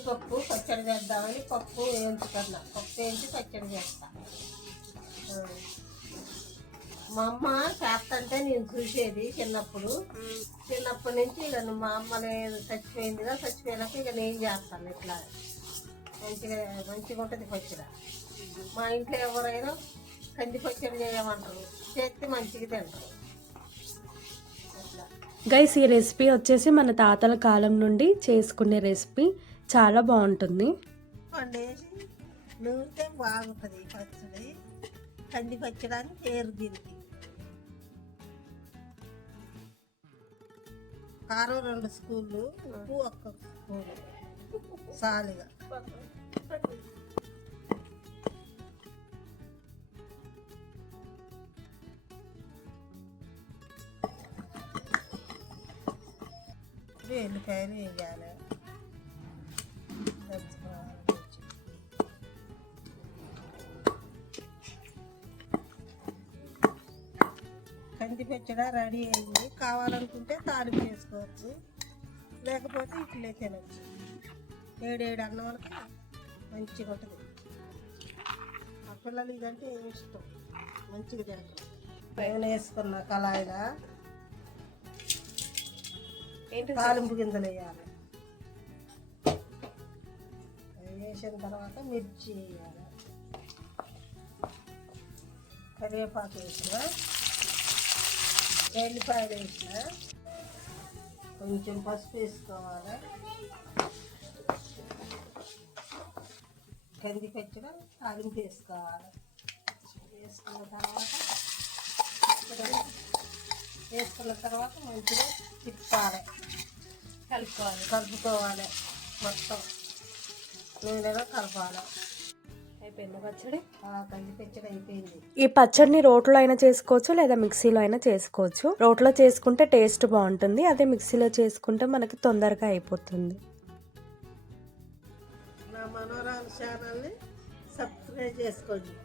కందిపప్పు పచ్చడి చేద్దామని పప్పు వేయించుకున్నా. పప్పు వేయించి పచ్చడి చేస్తా. మా అమ్మ చేస్తంటే నేను చూసేది చిన్నప్పటి నుంచి ఇక మా అమ్మని చచ్చిపోయిందిగా. చచ్చిపోయినాక ఇక నేను చేస్తాను. ఇట్లా మంచిగా ఉంటుంది పచ్చడి. మా ఇంట్లో ఎవరైనా కంది పచ్చడి చేయమంటారు, చేస్తే మంచిగా తింటారు. గైస్, ఈ రెసిపీ వచ్చేసి మన తాతల కాలం నుండి చేసుకునే రెసిపీ. చాలా బాగుంటుంది. వండేసి నూరితే బాగుంటుంది పచ్చడి. కంది పచ్చడి అని పేరు దీనికి. కారం 2 స్పూన్లు, ఉప్పు 1 స్పూను సాలిగా. ఎల్లిపాయలు వేయాలి. కంది పచ్చడి రెడీ అయింది. కావాలనుకుంటే తాలింపు వేసుకోవచ్చు, లేకపోతే ఇట్లే తినచ్చు. 7 అన్నవాళ్ళకి మంచిగా ఉంటుంది. ఆ పిల్లలు ఇదంటే ఏమి ఇష్టం, మంచిగా తింటారు. పైన వేసుకున్న కళాయిలా తాలింపు గింజలు వేయాలి. వేసిన తర్వాత మిర్చి వేయాలి, కరివేపాకు వేసిన, ఎల్లిపాయలు వేసిన, కొంచెం పసుపు వేసుకోవాలి. కంది పచ్చడి తాలింపు వేసుకోవాలి. వేసుకున్న తర్వాత మంచిగా తిప్పాలి, కలుపుకోవాలి. మొత్తం నూనెలో కలపాలి. అయిపోయింది పచ్చడి. కంది పచ్చడి అయిపోయింది. ఈ పచ్చడిని రోట్లో అయినా చేసుకోవచ్చు, లేదా మిక్సీలో అయినా చేసుకోవచ్చు. రోట్లో చేసుకుంటే టేస్ట్ బాగుంటుంది, అదే మిక్సీలో చేసుకుంటే మనకి తొందరగా అయిపోతుంది. నా మనోరాలు ఛానల్ని సబ్స్క్రైబ్ చేసుకోండి.